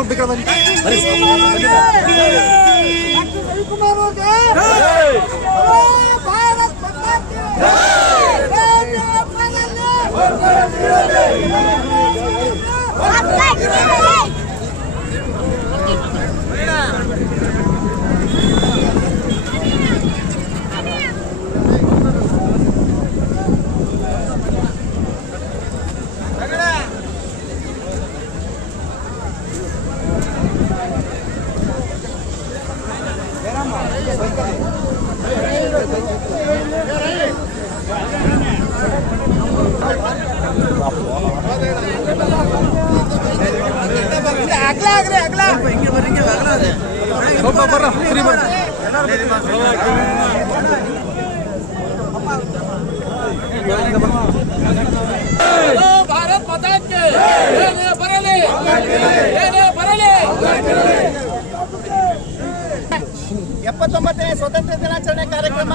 ಬಾ ಈ ಕಡೆ ಸ್ವಲ್ಪ- ಸ್ವಲ್ಪ ಈ ಕಡೆ ಬನ್ನಿ ರವಿಕುಮಾರ್ ಅವ್ರಿಗೆ ಭಾರತ್ ಸ್ವಾತಂತ್ರ್ಯ ದಿನಾಚರಣೆ ಕಾರ್ಯಕ್ರಮ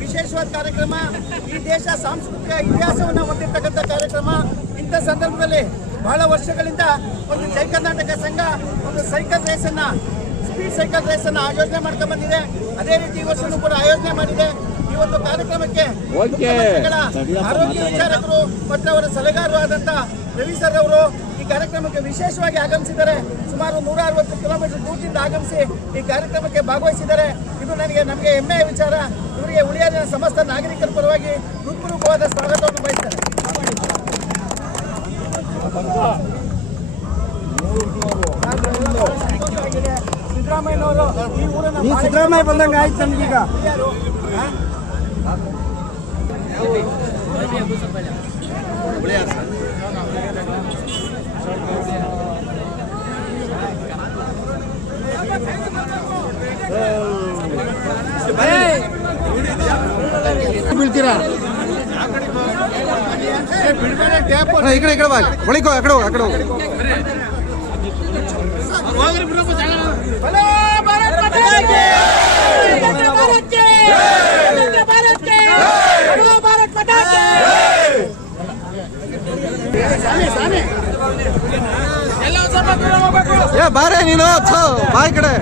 ವಿಶೇಷವಾದ ಕಾರ್ಯಕ್ರಮ ಈ ದೇಶ ಸಾಂಸ್ಕೃತಿಕ ಇತಿಹಾಸವನ್ನು ಹೊಂದಿರತಕ್ಕಂಥ ಕಾರ್ಯಕ್ರಮ. ಇಂಥ ಸಂದರ್ಭದಲ್ಲಿ ಬಹಳ ವರ್ಷಗಳಿಂದ ಒಂದು ಜೈ ಕರ್ನಾಟಕ ಸಂಘ ಒಂದು ಸೈಕಲ್ ರೇಸನ್ನ ಸ್ಪೀಡ್ ಸೈಕಲ್ ರೇಸನ್ನು ಆಯೋಜನೆ ಮಾಡ್ಕೊಂಡು ಬಂದಿದೆ. ಅದೇ ರೀತಿ ಈ ವರ್ಷವೂ ಕೂಡ ಆಯೋಜನೆ ಮಾಡಿದೆ. ಈ ಒಂದು ಕಾರ್ಯಕ್ರಮಕ್ಕೆ ಆರೋಗ್ಯ ವಿಚಾರಕರು ಮತ್ತು ಅವರ ಸಲಹೆಗಾರರು ಆದಂಥ ರವಿ ಸರ್ ಅವರು ಕಾರ್ಯಕ್ರಮಕ್ಕೆ ವಿಶೇಷವಾಗಿ ಆಗಮಿಸಿದ್ದಾರೆ ಸುಮಾರು ನೂರ ಅರವತ್ತು ಕಿಲೋಮೀಟರ್ ದೂರದಿಂದ ಆಗಮಿಸಿ ಈ ಕಾರ್ಯಕ್ರಮಕ್ಕೆ ಭಾಗವಹಿಸಿದ್ದಾರೆ ಇದು ನನಗೆ ನಮಗೆ ಹೆಮ್ಮೆಯ ವಿಚಾರ. ಇವರಿಗೆ ಉಳಿಯಾದಿನ ಸಮಸ್ತ ನಾಗರಿಕರ ಪರವಾಗಿ ಹೃತ್ಪೂರ್ವಕವಾದ ಸ್ವಾಗತವನ್ನು ಬಯಸ್ತಾರೆ. ಸಿದ್ದರಾಮಯ್ಯನವರು ಸಿದ್ದರಾಮಯ್ಯ ಬಂದಂಗೆ ಆಯ್ತು ನಮ್ಗೀಗ ಬೀಳ್ತೀರಾ ಇಕಡೆ ಇಕಡೆ ಬಾಯ್ ಒಳಗೆ ಹೋಗಿ ಅಕಡೆ ಹೋಗಿ ಅಕಡೆ ಹೋಗಿ ಸಾಮಿ ಸಾಮಿ ये बारे नहीं ना अच्छा bike day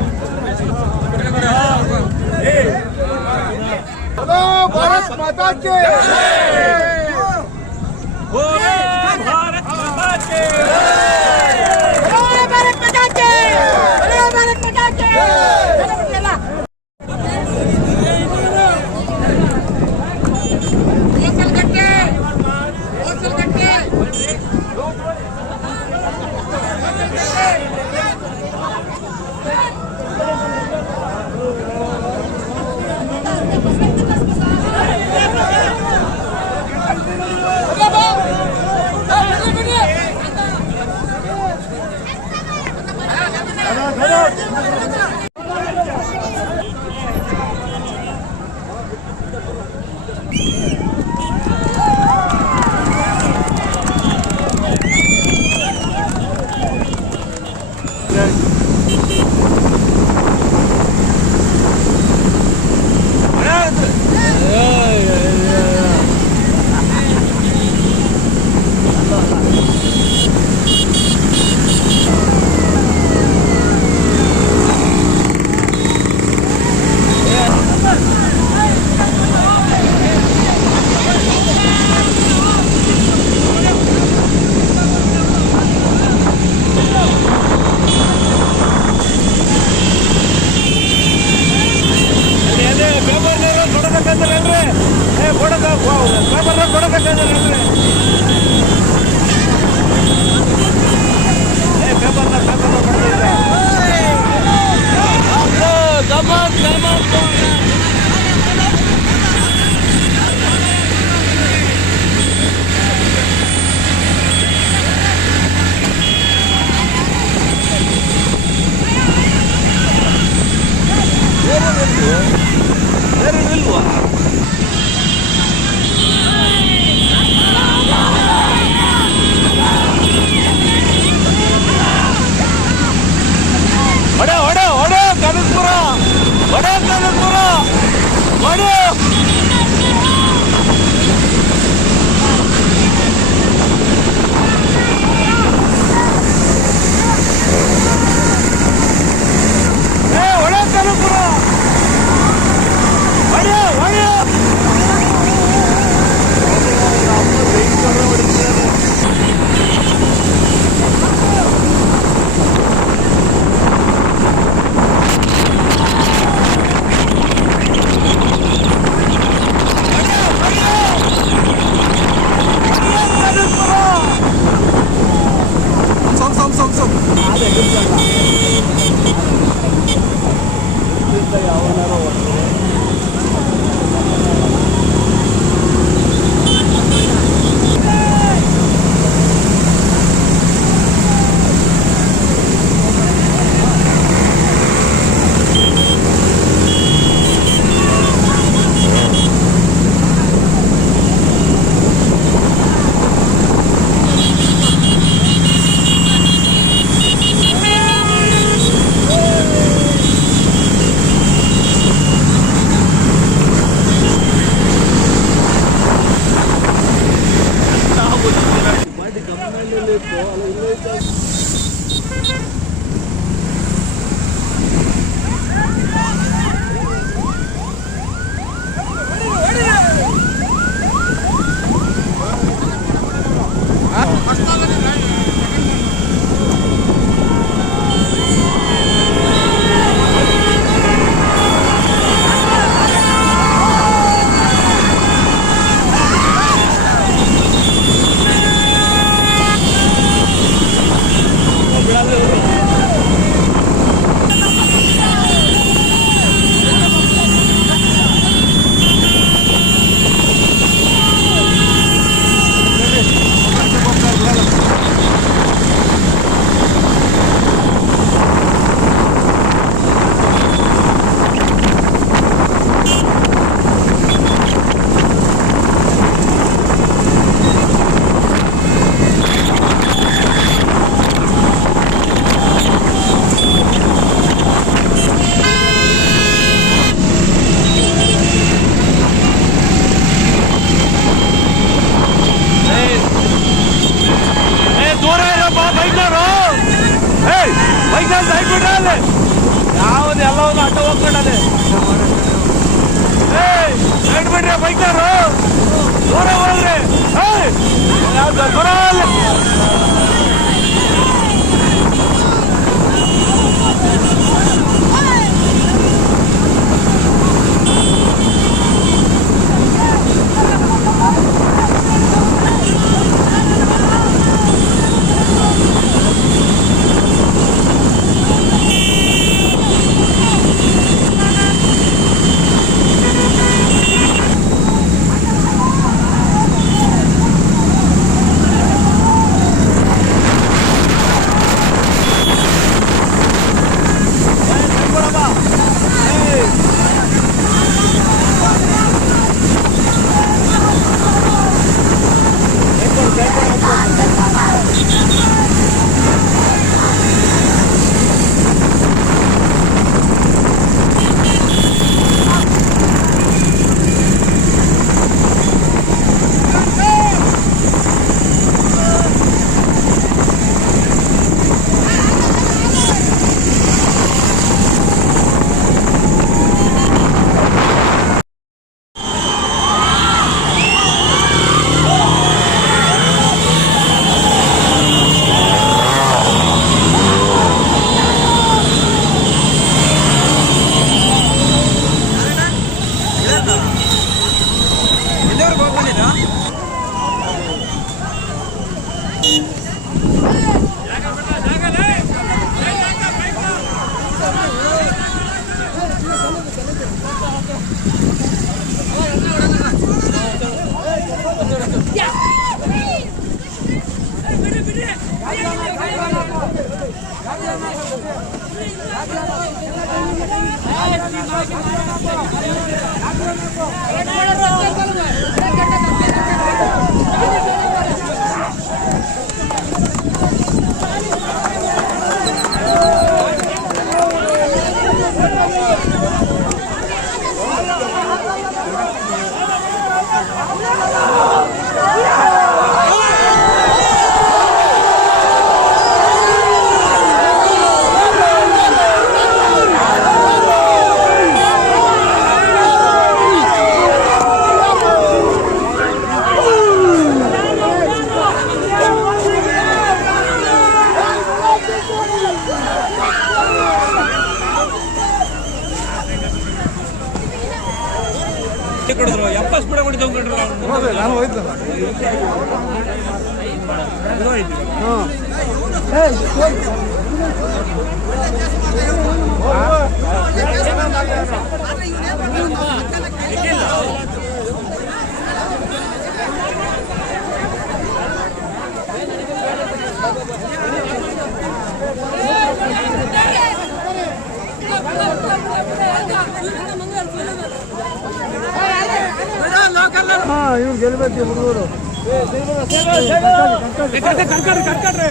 ಕರ್ಕಡ್ರಿ ಕರ್ಕಡ್ರಿ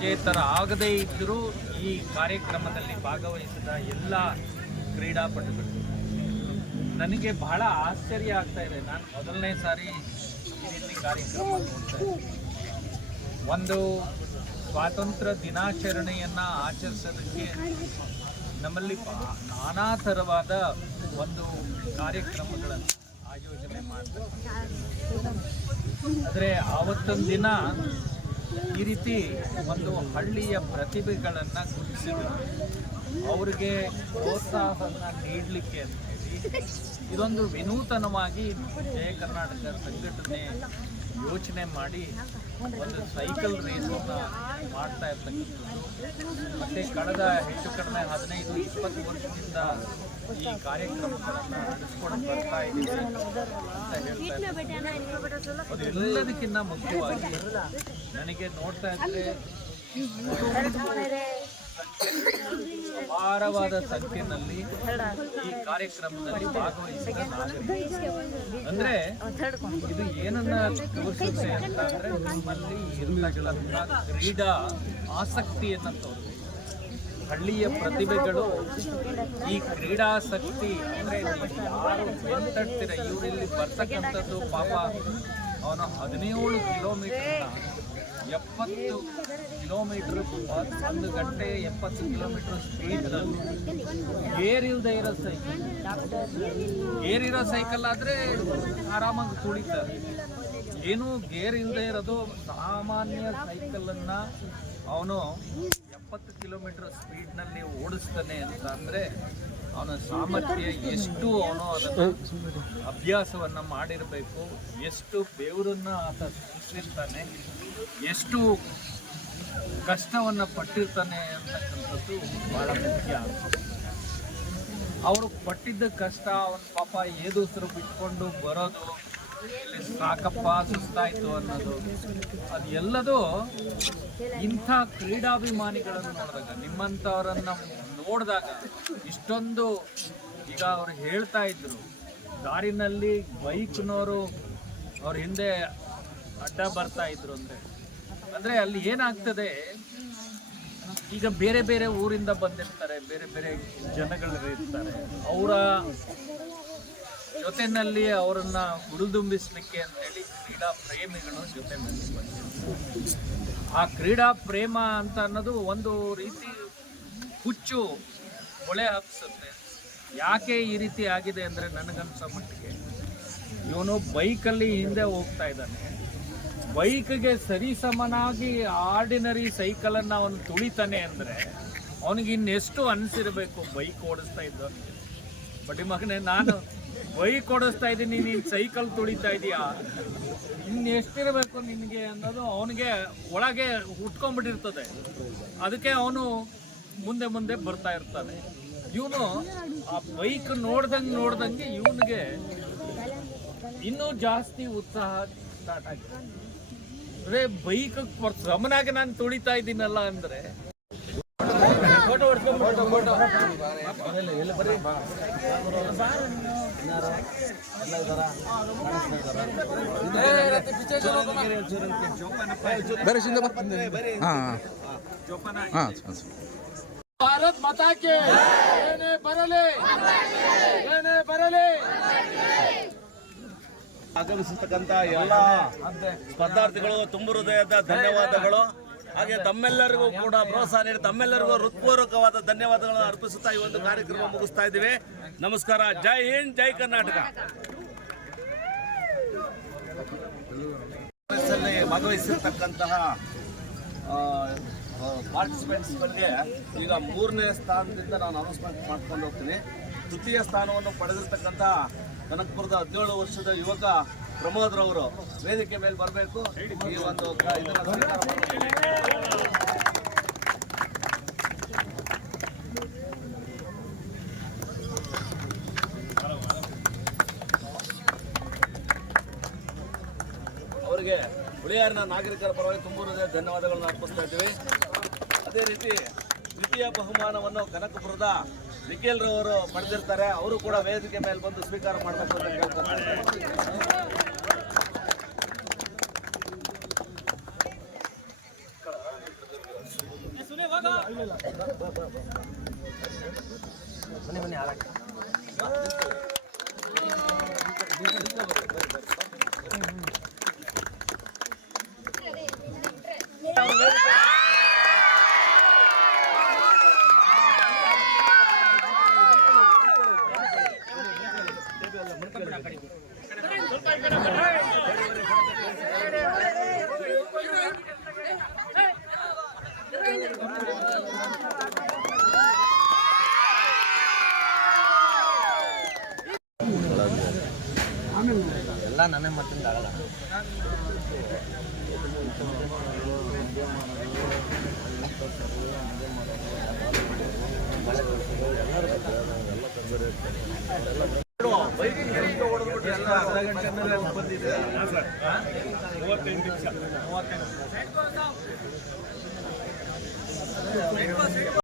ಚೇತರ ಆಗದೇ ಇದ್ದರೂ ಈ ಕಾರ್ಯಕ್ರಮದಲ್ಲಿ ಭಾಗವಹಿಸಿದ ಎಲ್ಲ ಕ್ರೀಡಾಪಟುಗಳು. ನನಗೆ ಬಹಳ ಆಶ್ಚರ್ಯ ಆಗ್ತಾ ಇದೆ. ನಾನು ಮೊದಲನೇ ಸಾರಿ ಈ ರೀತಿ ಕಾರ್ಯಕ್ರಮ ನೋಡ್ತಾ ಒಂದು ಸ್ವಾತಂತ್ರ್ಯ ದಿನಾಚರಣೆಯನ್ನು ಆಚರಿಸೋದಕ್ಕೆ ನಮ್ಮಲ್ಲಿ ನಾನಾ ಥರವಾದ ಒಂದು ಕಾರ್ಯಕ್ರಮಗಳನ್ನು ಆಯೋಜನೆ ಮಾಡ್ತಾರೆ ಆದರೆ ಆವತ್ತೊಂದು ದಿನ ಈ ರೀತಿ ಒಂದು ಹಳ್ಳಿಯ ಪ್ರತಿಭೆಗಳನ್ನು ಗುರುತಿಸಿದ್ರು. ಅವ್ರಿಗೆ ಪ್ರೋತ್ಸಾಹವನ್ನು ನೀಡಲಿಕ್ಕೆ ಅಂತ ಹೇಳಿ, ಇದೊಂದು ವಿನೂತನವಾಗಿ ಜಯ ಕರ್ನಾಟಕ ಸಂಘಟನೆ ಯೋಚನೆ ಮಾಡಿ ಒಂದು ಸೈಕಲ್ ರೇಸನ್ನು ಮಾಡ್ತಾ ಇರ್ತಕ್ಕಂಥದ್ದು. ಮತ್ತು ಕಳೆದ ಹೆಚ್ಚು ಕಡಿಮೆ ಹದಿನೈದು, ಇಪ್ಪತ್ತು ವರ್ಷದಿಂದ ಈ ಕಾರ್ಯಕ್ರಮಗಳನ್ನು ನಡೆಸ್ಕೊಂಡು ಬರ್ತಾ ಇದ್ದೀವಿ ಅಂತ ಹೇಳ್ತಾ ಇದ್ದೀವಿ ಎಲ್ಲದಕ್ಕಿಂತ ಮುಖ್ಯವಾಗಿ ನನಗೆ ನೋಡ್ತಾ ಇದ್ರೆ ಅಪಾರವಾದ ಸಂಖ್ಯೆಯಲ್ಲಿ ಈ ಕಾರ್ಯಕ್ರಮದಲ್ಲಿ ಭಾಗವಹಿಸಿದ ಅಂದ್ರೆ ಇದು ಏನನ್ನ ತೋರಿಸುತ್ತೆ ಅಂತ ಅಂದ್ರೆ ನಿಮ್ಮಲ್ಲಿ ಇರತಕ್ಕಂಥ ಕ್ರೀಡಾ ಆಸಕ್ತಿಯನ್ನ ತೋರಿಸುತ್ತೆ. ಹಳ್ಳಿಯ ಪ್ರತಿಭೆಗಳು ಈ ಕ್ರೀಡಾಸಕ್ತಿ ಅಂದ್ರೆ ಯಾರು ಬೆಂತಟ್ತೀರ ಇವರಲ್ಲಿ ಬರ್ತಕ್ಕಂಥದ್ದು ಪಾಪ ಅವನು ಹದಿನೇಳು ಕಿಲೋಮೀಟರ್ ಎಪ್ಪತ್ತು ಕಿಲೋಮೀಟರ್ ಒಂದು ಗಂಟೆ ಎಪ್ಪತ್ತು ಕಿಲೋಮೀಟರ್ ಸ್ಪೀಡ್ನಲ್ಲಿ ಗೇರ್ ಇಲ್ಲದೆ ಇರೋ ಸೈಕಲ್ ಗೇರ್ ಇರೋ ಸೈಕಲ್ ಆದರೆ ಆರಾಮಾಗಿ ತುಳಿತಾರೆ ಏನು ಗೇರ್ ಇಲ್ಲದೆ ಇರೋದು ಸಾಮಾನ್ಯ ಸೈಕಲನ್ನು ಅವನು ಎಪ್ಪತ್ತು ಕಿಲೋಮೀಟರ್ ಸ್ಪೀಡ್ನಲ್ಲಿ ಓಡಿಸ್ತಾನೆ ಅಂತ ಅಂದರೆ ಅವನ ಸಾಮರ್ಥ್ಯ ಎಷ್ಟು ಅವನು ಅದನ್ನು ಅಭ್ಯಾಸವನ್ನು ಮಾಡಿರಬೇಕು, ಎಷ್ಟು ಬೆವರನ್ನು ಆತ ಸುರಿಸಿರ್ತಾನೆ ಎಷ್ಟು ಕಷ್ಟವನ್ನು ಪಟ್ಟಿರ್ತಾನೆ ಅಂತಕ್ಕಂಥದ್ದು ಭಾಳ ಮುಖ್ಯ. ಅವರು ಪಟ್ಟಿದ್ದ ಕಷ್ಟ ಅವನ ಪಾಪ ಏದುಸರು ಬಿಟ್ಕೊಂಡು ಬರೋದು, ಇಲ್ಲಿ ಸಾಕಪ್ಪ ಸುಸ್ತಾಯಿತು ಅನ್ನೋದು ಅದು ಎಲ್ಲದೂ ಇಂಥ ಕ್ರೀಡಾಭಿಮಾನಿಗಳನ್ನು ನೋಡಿದಾಗ, ನಿಮ್ಮಂಥವರನ್ನು ನೋಡಿದಾಗ ಇಷ್ಟೊಂದು ಈಗ ಅವರು ಹೇಳ್ತಾ ಇದ್ರು, ದಾರಿನಲ್ಲಿ ಬೈಕ್ನವರು ಅವ್ರ ಹಿಂದೆ ಅಡ್ಡ ಬರ್ತಾ ಇದ್ರು ಅಂದ್ರೆ. ಅಂದ್ರೆ ಅಲ್ಲಿ ಏನಾಗ್ತದೆ? ಈಗ ಬೇರೆ ಬೇರೆ ಊರಿಂದ ಬಂದಿರ್ತಾರೆ, ಬೇರೆ ಬೇರೆ ಜನಗಳಿರ್ತಾರೆ ಅವರ ಜೊತೆನಲ್ಲಿ ಅವರನ್ನ ಅಂತ ಅಂತೇಳಿ ಕ್ರೀಡಾ ಪ್ರೇಮಿಗಳು ಬಂದಿರ್ತಾರೆ. ಆ ಕ್ರೀಡಾ ಪ್ರೇಮ ಅಂತ ಅನ್ನೋದು ಒಂದು ರೀತಿ ಹುಚ್ಚು ಮೊಳೆ ಹಾಕ್ಸುತ್ತೆ. ಯಾಕೆ ಈ ರೀತಿ ಆಗಿದೆ ಅಂದರೆ ನನಗನ್ಸೋ ಮಟ್ಟಿಗೆ ಇವನು ಬೈಕಲ್ಲಿ ಹಿಂದೆ ಹೋಗ್ತಾ ಇದ್ದಾನೆ. ಬೈಕ್ಗೆ ಸರಿಸಮನಾಗಿ ಆರ್ಡಿನರಿ ಸೈಕಲನ್ನು ಅವನು ತುಳಿತಾನೆ ಅಂದರೆ ಅವನಿಗೆ ಇನ್ನೆಷ್ಟು ಅನಿಸಿರ್ಬೇಕು ಬೈಕ್ ಓಡಿಸ್ತಾ ಇದ್ದ ಬಡ್ಡಿ ಮಗನೇ, ನಾನು ಬೈಕ್ ಓಡಿಸ್ತಾ ಇದ್ದೀನಿ, ನೀನು ಸೈಕಲ್ ತುಳಿತಾ ಇದೀಯಾ? ಇನ್ನೆಷ್ಟಿರಬೇಕು ನಿನಗೆ ಅನ್ನೋದು ಅವನಿಗೆ ಒಳಗೆ ಹುಟ್ಕೊಂಡ್ಬಿಟ್ಟಿರ್ತದೆ ಅದಕ್ಕೆ ಅವನು ಮುಂದೆ ಮುಂದೆ ಬರ್ತಾ ಇರ್ತಾನೆ. ಇವನು ಆ ಬೈಕ್ ನೋಡ್ದಂಗೆ ನೋಡ್ದಂಗೆ ಇವನಿಗೆ ಇನ್ನೂ ಜಾಸ್ತಿ ಉತ್ಸಾಹ ಸ್ಟಾರ್ಟ್ ಆಗಿದೆ. ಅಂದ್ರೆ ಬೈಕ್ ಗಮನಾಗ ನಾನು ತುಳಿತಾ ಇದ್ದೀನಲ್ಲ ಅಂದ್ರೆ. ಭಾರತ್ ಮತಾಕೆ ಏನೇ ಬರಲಿ. ಏನೇ ಬರಲಿ. ಆಗಮಿಸಿರ್ತಕ್ಕಂಥ ಎಲ್ಲ ಸ್ಪರ್ಧಾರ್ಥಿಗಳು, ತುಂಬ ಹೃದಯದ ಧನ್ಯವಾದಗಳು. ಹಾಗೆ ತಮ್ಮೆಲ್ಲರಿಗೂ ಕೂಡ ಪ್ರೋತ್ಸಾಹ ನೀಡಿ, ತಮ್ಮೆಲ್ಲರಿಗೂ ಹೃತ್ಪೂರ್ವಕವಾದ ಧನ್ಯವಾದಗಳನ್ನು ಅರ್ಪಿಸುತ್ತಾ ಈ ಒಂದು ಕಾರ್ಯಕ್ರಮ ಮುಗಿಸ್ತಾ ಇದ್ದೀವಿ. ನಮಸ್ಕಾರ, ಜೈ ಹಿಂದ್, ಜೈ ಕರ್ನಾಟಕ. ಭಾಗವಹಿಸಿರ್ತಕ್ಕಂತಹ ಪಾರ್ಟಿಸಿಪೆಂಟ್ಸ್ ಬಗ್ಗೆ ಈಗ ಮೂರನೇ ಸ್ಥಾನದಿಂದ ನಾನು ಅನೌನ್ಸ್ಮೆಂಟ್ ಮಾಡ್ಕೊಂಡು ಹೋಗ್ತೀನಿ. ತೃತೀಯ ಸ್ಥಾನವನ್ನು ಪಡೆದಿರ್ತಕ್ಕಂಥ ಕನಕಪುರದ ಹದಿನೇಳು ವರ್ಷದ ಯುವಕ ಪ್ರಮೋದ್ರವರು ವೇದಿಕೆ ಮೇಲೆ ಬರಬೇಕು ಈ ಒಂದು. ಅವರಿಗೆ ಹುಳಿಯಾರಿನ ನಾಗರಿಕರ ಪರವಾಗಿ ತುಂಬ ಧನ್ಯವಾದಗಳನ್ನು ಅರ್ಪಿಸ್ತಾ ಇದ್ದೀವಿ ಅದೇ ರೀತಿ ದ್ವಿತೀಯ ಬಹುಮಾನವನ್ನು ಕನಕಪುರದ ನಿಖಿಲ್ ರವರು ಪಡೆದಿರ್ತಾರೆ ಅವರು ಕೂಡ ವೇದಿಕೆ ಮೇಲೆ ಬಂದು ಸ್ವೀಕಾರ ಮಾಡಬೇಕು ಅಂತ ಕೇಳ್ತಾರೆ ಮನೆ ಮನೆ ನಾನೇ ಮಾಡ್ತೀನಿ ಆಗಲ್ಲ. ಮೂವತ್ತೈದು ನಿಮಿಷ. ಮೂವತ್ತೈದು